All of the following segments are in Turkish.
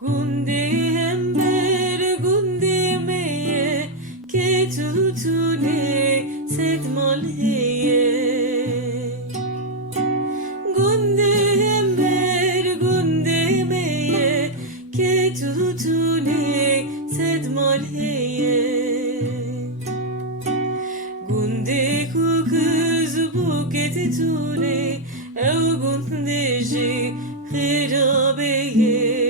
Gundi ember gundi meye ke tutune sedmal heye. Gundi ember gundi meye ke tutune sedmal heye. Gundi ku kız bu keti tune ev gundeji khirabeye.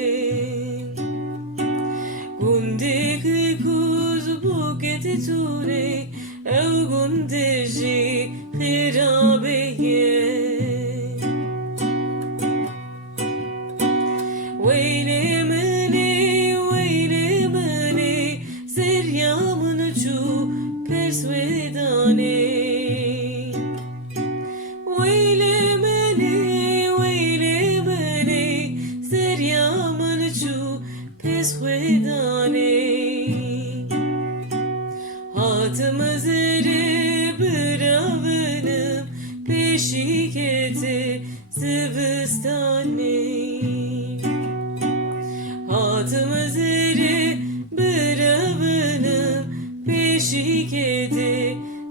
Gundi kuz buketi ture ev gundeji khirabeye. Veyle mene seryamın çu persvedane. Veyle mene seryamın çu persvedane. Hatımızı bıravınım peşiketi zıvıstane. Hatımızı bıravınım peşiketi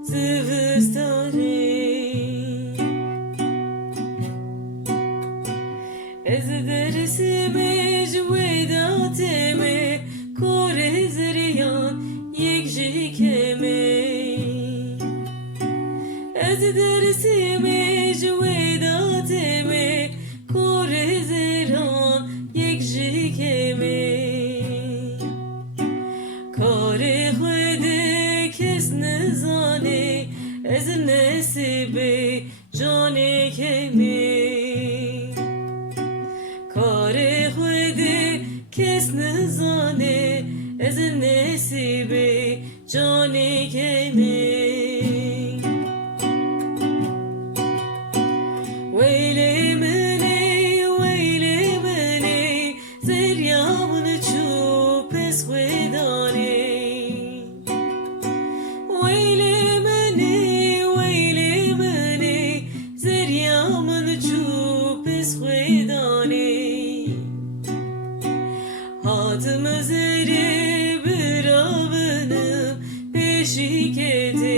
zıvıstane. Ez dersime cvedateme kore zeriyan yek jikeme. Ez dersime cvedateme kore zeriyan yek jikeme. Kare xwede kes nezane ez nesibe canê keme. Kare xwede kes nezane ez nesibe canê keme. Veyle mene seryamın çu persvedane. Veyle mene seryamın çu persvedane. Hatımızı bıravınım peşiketi